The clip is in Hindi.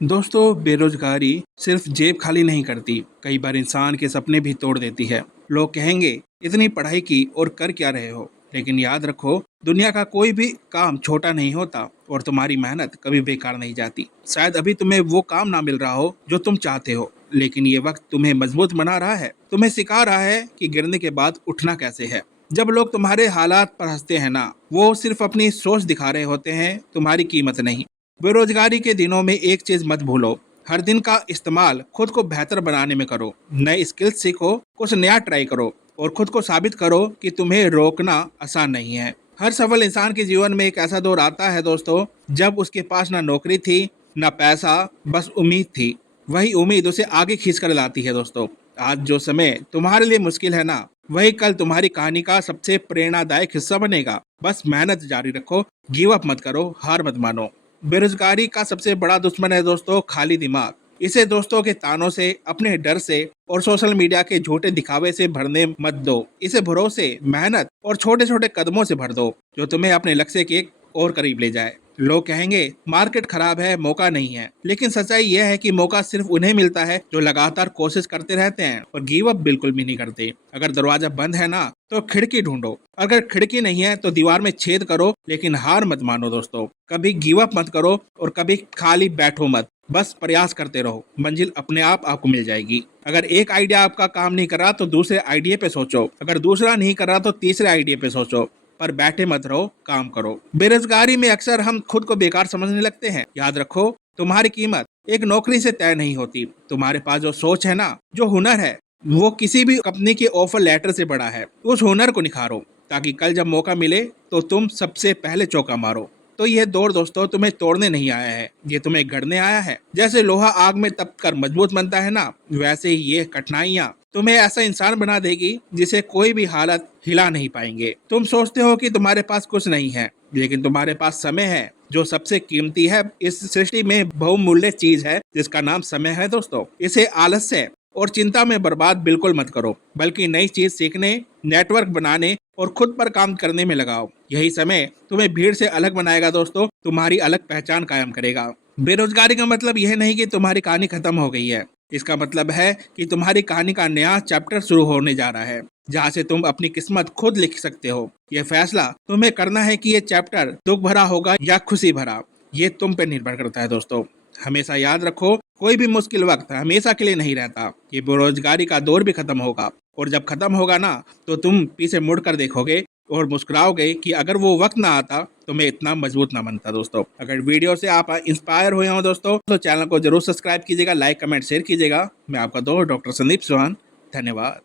दोस्तों, बेरोजगारी सिर्फ जेब खाली नहीं करती, कई बार इंसान के सपने भी तोड़ देती है। लोग कहेंगे, इतनी पढ़ाई की और कर क्या रहे हो? लेकिन याद रखो, दुनिया का कोई भी काम छोटा नहीं होता और तुम्हारी मेहनत कभी बेकार नहीं जाती। शायद अभी तुम्हें वो काम ना मिल रहा हो जो तुम चाहते हो, लेकिन ये वक्त तुम्हें मजबूत बना रहा है, तुम्हें सिखा रहा है कि गिरने के बाद उठना कैसे है। जब लोग तुम्हारे हालात पर हंसते हैं ना, वो सिर्फ अपनी सोच दिखा रहे होते हैं, तुम्हारी कीमत नहीं। बेरोजगारी के दिनों में एक चीज मत भूलो, हर दिन का इस्तेमाल खुद को बेहतर बनाने में करो। नए स्किल्स सीखो, कुछ नया ट्राई करो और खुद को साबित करो कि तुम्हें रोकना आसान नहीं है। हर सफल इंसान के जीवन में एक ऐसा दौर आता है दोस्तों, जब उसके पास ना नौकरी थी, ना पैसा, बस उम्मीद थी। वही उम्मीद उसे आगे खींच कर लाती है दोस्तों। आज जो समय तुम्हारे लिए मुश्किल है ना, वही कल तुम्हारी कहानी का सबसे प्रेरणादायक हिस्सा बनेगा। बस मेहनत जारी रखो, गिव अप मत करो, हार मत मानो। बेरोजगारी का सबसे बड़ा दुश्मन है दोस्तों, खाली दिमाग। इसे दोस्तों के तानों से, अपने डर से और सोशल मीडिया के झूठे दिखावे से भरने मत दो। इसे भरोसे, मेहनत और छोटे छोटे कदमों से भर दो, जो तुम्हें अपने लक्ष्य के और करीब ले जाए। लोग कहेंगे मार्केट खराब है, मौका नहीं है, लेकिन सच्चाई यह है कि मौका सिर्फ उन्हें मिलता है जो लगातार कोशिश करते रहते हैं और गिव अप बिल्कुल भी नहीं करते। अगर दरवाजा बंद है ना, तो खिड़की ढूंढो। अगर खिड़की नहीं है तो दीवार में छेद करो, लेकिन हार मत मानो दोस्तों। कभी गिव अप मत करो और कभी खाली बैठो मत। बस प्रयास करते रहो, मंजिल अपने आप आपको मिल जाएगी। अगर एक आइडिया आपका काम नहीं कर रहा तो दूसरे आइडिया पे सोचो, अगर दूसरा नहीं कर रहा तो तीसरे आइडिया पे सोचो, पर बैठे मत रहो, काम करो। बेरोजगारी में अक्सर हम खुद को बेकार समझने लगते हैं। याद रखो, तुम्हारी कीमत एक नौकरी से तय नहीं होती। तुम्हारे पास जो सोच है ना, जो हुनर है, वो किसी भी कंपनी के ऑफर लेटर से बड़ा है। उस हुनर को निखारो, ताकि कल जब मौका मिले तो तुम सबसे पहले चौका मारो। तो यह दौर दोस्तों तुम्हें तोड़ने नहीं आया है, ये तुम्हें गढ़ने आया है। जैसे लोहा आग में तप कर मजबूत बनता है ना, वैसे ही ये कठिनाइयाँ तुम्हें ऐसा इंसान बना देगी जिसे कोई भी हालत हिला नहीं पाएंगे। तुम सोचते हो कि तुम्हारे पास कुछ नहीं है, लेकिन तुम्हारे पास समय है, जो सबसे कीमती है। इस सृष्टि में बहुमूल्य चीज है जिसका नाम समय है दोस्तों। इसे आलस्य और चिंता में बर्बाद बिल्कुल मत करो, बल्कि नई चीज सीखने, नेटवर्क बनाने और खुद पर काम करने में लगाओ। यही समय तुम्हें भीड़ से अलग बनाएगा दोस्तों, तुम्हारी अलग पहचान कायम करेगा। बेरोजगारी का मतलब यह नहीं कि तुम्हारी कहानी खत्म हो गई है। इसका मतलब है कि तुम्हारी कहानी का नया चैप्टर शुरू होने जा रहा है, जहाँ से तुम अपनी किस्मत खुद लिख सकते हो। ये फैसला तुम्हें करना है कि ये चैप्टर दुख भरा होगा या खुशी भरा, ये तुम पे निर्भर करता है दोस्तों। हमेशा याद रखो, कोई भी मुश्किल वक्त हमेशा के लिए नहीं रहता। ये बेरोजगारी का दौर भी खत्म होगा, और जब खत्म होगा ना, तो तुम पीछे मुड़ कर देखोगे और मुस्कुराओगे कि अगर वो वक्त ना आता तो मैं इतना मजबूत ना बनता दोस्तों। अगर वीडियो से आप इंस्पायर हुए हो दोस्तों, तो चैनल को जरूर सब्सक्राइब कीजिएगा, लाइक कमेंट शेयर कीजिएगा। मैं आपका दोस्त डॉक्टर संदीप चौहान, धन्यवाद।